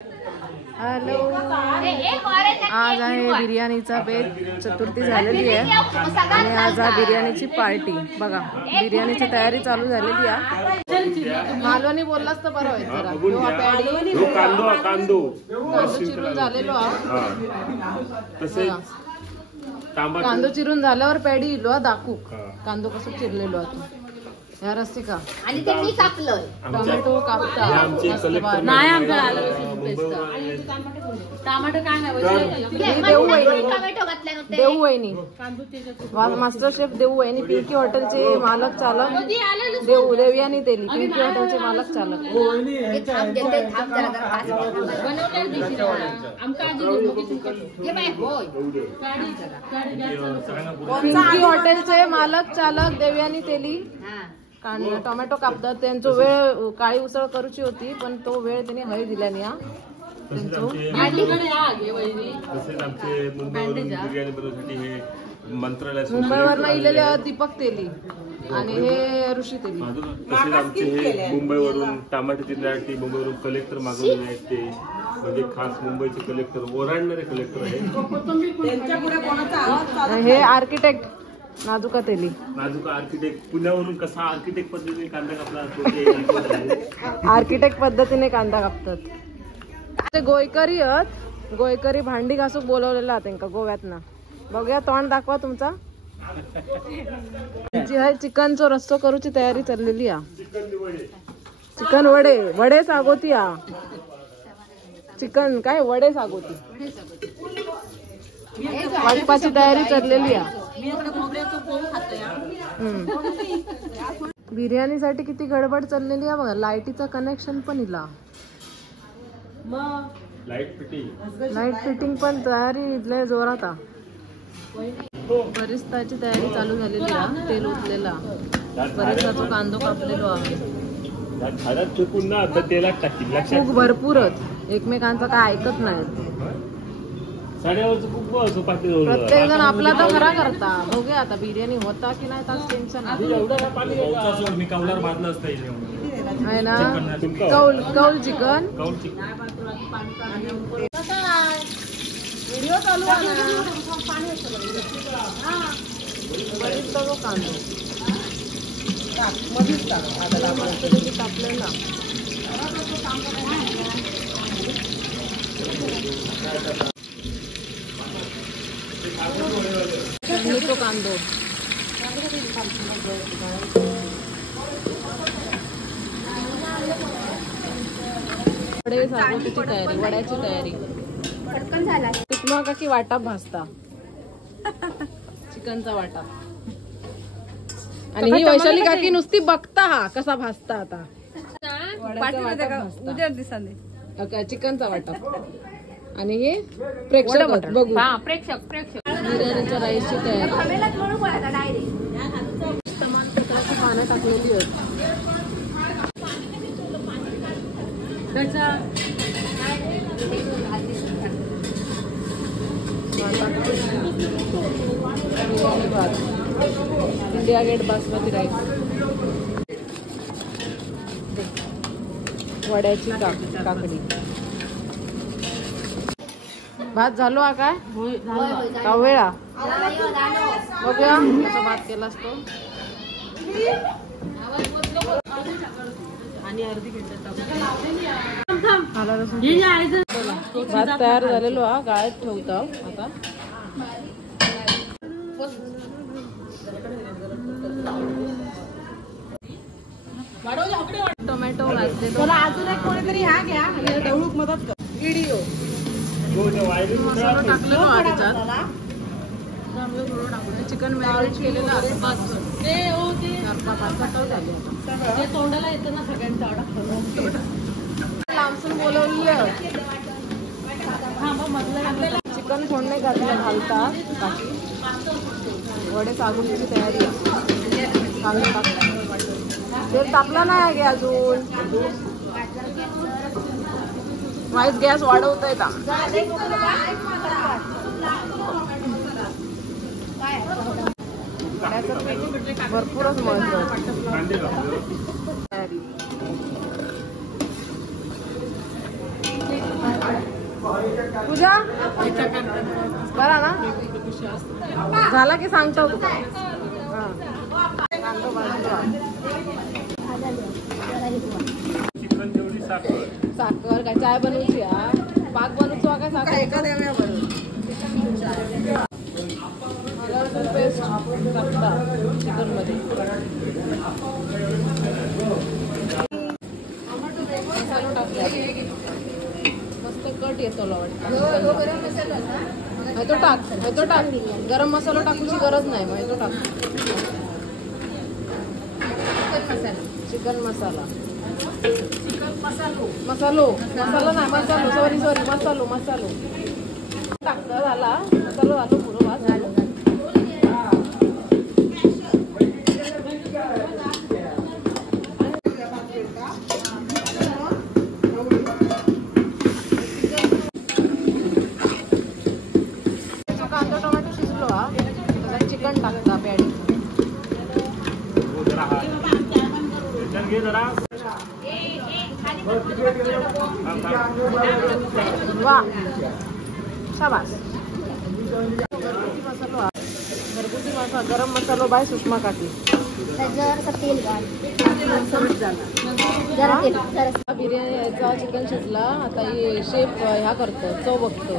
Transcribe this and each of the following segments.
Hello, आज आहे बिर्याणीचा बेत चतुर्थी झालेली आहे आणि आज आहे बिर्याणीची पार्टी। बघा बिर्याणीची तयारी चालू झालेली आहे। मालवणी बोललास तर बरं व्हायचं जरा। कांदो चिरून झालेलो कांदो चिरून झाल्यावर पेडी इलो दाखवू कांदो कसं चिरलेलो आहे या रस्तिका आणि ते मी कापलं टोमॅटो कापता नाही आमच्या आलं लसूण पेस्ट टोमॅटो काय नाही देऊ वहिनी मास्टर शेफ देऊ वहिनी पिंकी हॉटेलचे मालक चालक देवयानी तेली पिंकी हॉटेलचे मालक चालक पिंकी हॉटेलचे मालक चालक देवयानी तेली टोमॅटो कापतात त्यांचा वेळ काळी उसळ करूची होती पण तो वेळ त्यांनी हळी दिला नाही मुंबईवरनं इलेले दीपक तेली आणि हे ऋषी तेली मुंबईवरून टमाटे चिरण्यासाठी मुंबईवरून कलेक्टर मागवलेले आहेत ते म्हणजे खास मुंबईचे कलेक्टर ओराडणारे कलेक्टर आहेत। हे आर्किटेक्ट नाजुका तेली नाजुका आर्किटेक्ट पुण्यावरून कसा आर्किटेक्ट पद्धतीने कांदा कापला आर्किटेक्ट पद्धतीने कांदा कापतात ते गोयकरी आहेत गोयकरी भांडी घासूक बोलवलेला त्यांका गोव्यातनं बघूया तोंड दाखवा तुमचा चिकनचो रस्सो करूची तयारी चाललेली आहे चिकन वडे सागोती चिकन काय वडे सागोती वाटपाची तयारी चाललेली आहे। बिर्याणीसाठी किती गडबड चाललेली आहे बघा लाईटीचं कनेक्शन पण इला लाईट फिटिंग पण तयारी इथल्या जोरात बरिस्ताची तयारी चालू झालेली आहे तेल ओतलेला बरिस्ताचा कांदो कापलेलो आहे खूप भरपूरच एकमेकांचं काय ऐकत नाही प्रत्येक जण आपला तर खरा करता बघूया आता बिर्याणी होता की नाही तर टेन्शन आहे ना कौल चिकन व्हिडिओ चालू बरीच कांदो मधीच टाकलेला तो कांदो वडे सागोतीची तयारी वड्याची तयारी तिथं का की वाटा भाजता चिकनचा वाटा आणि ही वैशाली काकी नुसती बघता हा कसा भाजता आता चिकनचा वाटा आणि हे प्रेक्षक बघू प्रेक्षक बिर्याणीच्या राईसची तयारी पानं टाकलेली आहेत भात इंडिया गेट बासमती राईस वड्याची काकडी भात झालो हा काय वेळा बघूया कसा भात केला असतो आणि अर्धी भात तयार झालेलो हा गाळ्यात ठेवतो आता टोमॅटो भाजले अजून एक कोणीतरी हा घ्या ढवळूक मदत कर व्हिडिओ मसाला टाकलेलो चिकन मॅरिनेट केलेलं तोंडाला येतं ना सगळ्यांचं लांबसून बोलवलेलं चिकन फोडणे घालतात वडे सागोतीची तयारी तेल तापला नाही गे अजून वाईट गॅस वाढवता येता भरपूरच महत्व पूजा बरा ना झाला की सांगतो तुला. चिकन जेवढी साखर साखर काय चाय बनवूची हा पाक बनवतो काय साखर एका देव्या पेस्ट टाकता चिकन मध्ये मसाला टाकला मस्त कट येतो वाटतं. तो टाक गरम मसाला टाकूची गरज नाही मग तो टाक चिकन मसाला मसाला नाही मसालो टाकतं झाला मसालो झालो पुरं भात झालं. कांदा टोमॅटो शिजलो हा त्याच्यात चिकन टाकता पॅडी वा शाबास. घरगुती मसाला गरम मसाला बाय सुषमा काकी. बिर्याणीचा चिकन शिजला आता हे शेफ ह्या करतो चव बघतो.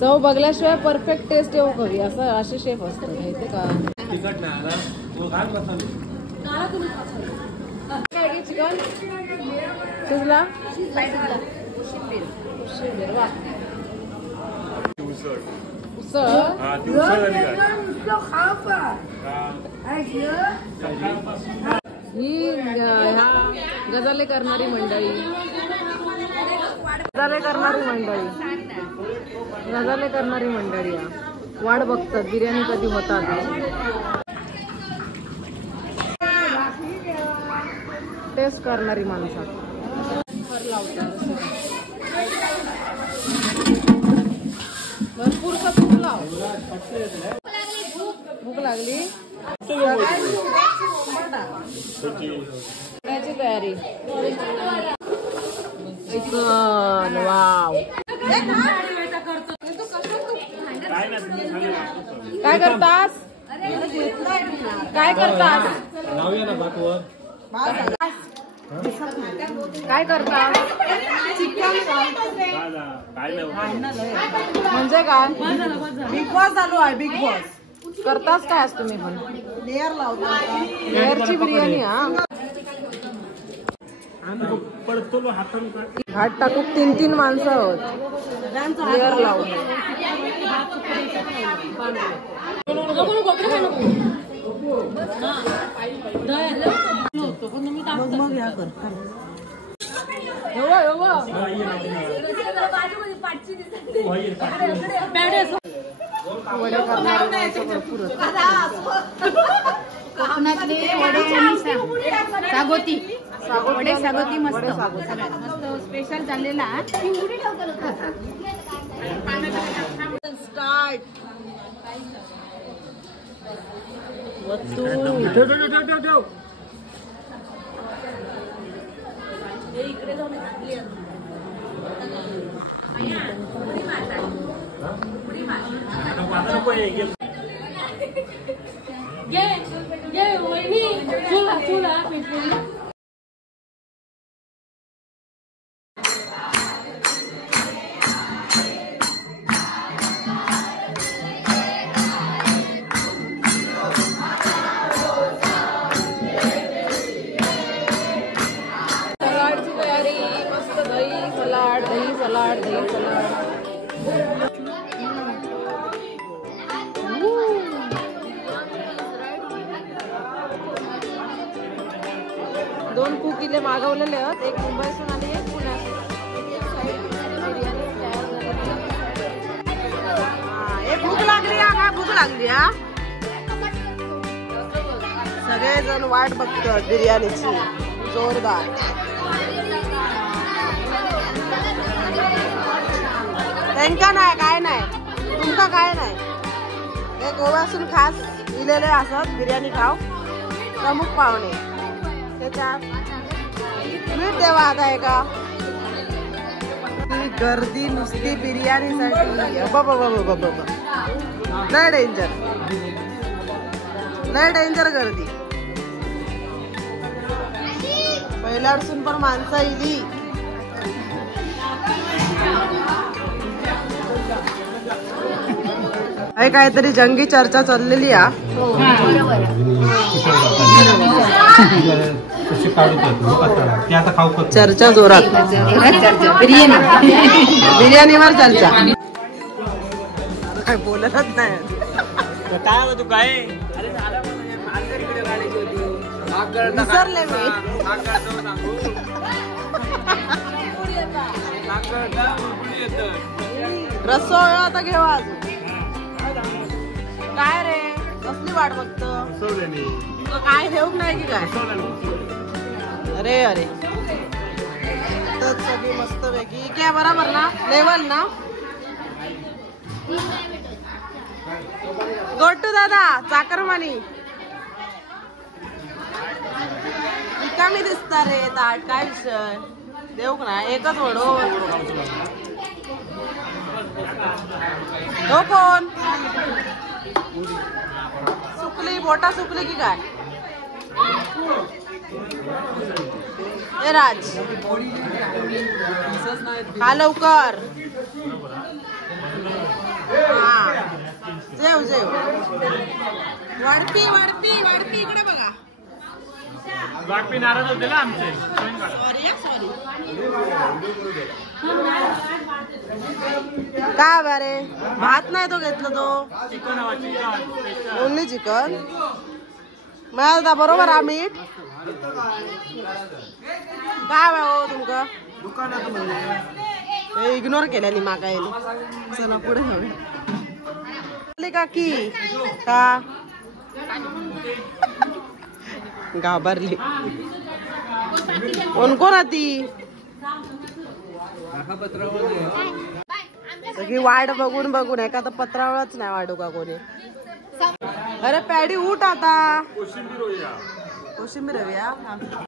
चव बघल्याशिवाय परफेक्ट टेस्ट येऊ हवी असं असे शेफ असतात माहिती का. काय चिकन शिजला उसळ ही ह्या गजाले करणारी मंडळी वाट बघतात बिर्याणी कधी होतात. टेस्ट करणारी माणसं भरपूर तूप लाव. भूक लागली त्याची तयारी. चिकन वाव काय करतास काय करतास म्हणजे काय बिग बॉस चालू आहे. बिग बॉस करतास काय आज तुम्ही पण लेअर लावता लेअरची बिर्याणी हा हात टाकून 3-3 माणसं आहोत लेअर लावून. वडे करणारे भरपूर कोकणातले वडे सागोती मस्त स्पेशल चाललेला. स्टार्ट इकडे जाऊन सलाडची तयारी मस्त. दही सलाड 2 कुकीले मागवलेले आहेत. एक मुंबईसून आणि एक पुण्यातून. भूक लागली हा भूक लागली हा. सगळेजण वाट बघतात बिर्याणीची जोरदार. त्यांका नाही काय नाही तुमका काय नाही. हे गोव्यासून खास दिलेले असत बिर्याणी खाव प्रमुख पाहुणे त्याच्यात मीठ देवा आता आहे का ती गर्दी नुसती बिर्याणीसाठी लय डेंजर गर्दी पहिल्या अडसून पण माणसं इली काहीतरी जंगी चर्चा चाललेली चर्चा जोरात बिर्याणीवर चर्चा काय बोलतच नाही काय तू काय विसरले मी रस्सा आता घेवा अजून काय रे कसली वाट बघतो काय ठेवूक नाही की काय अरे अरे सगळी मस्त पैकी काय बरोबर ना लेवल ना गोटू दादा चाकरमानी रिकामी दिसता रे ताट काय विषय देऊक ना एकच वडो हो कोण सुकली बोटा सुकली की काय ए राज हा लवकर हा जेव जेव वाढपी वाढपी वाढपी इकडे बघा वाटपी नाराज होते ना आमचे सॉरी सॉरी काय बरे भात नाही तो घेतला तो चिकन ओनली चिकन मिळाला बरोबर हा मीठ काय हो तुमका दुकानात इग्नोर केल्यानी मागा चला पुढे हवे काकी का घाबरली कोण कोण ती सगळी वाट बघून बघून एखादा पत्रावळच नाही वाढू का कोणी अरे पॅडी उठ आता कोशिंबीर हवी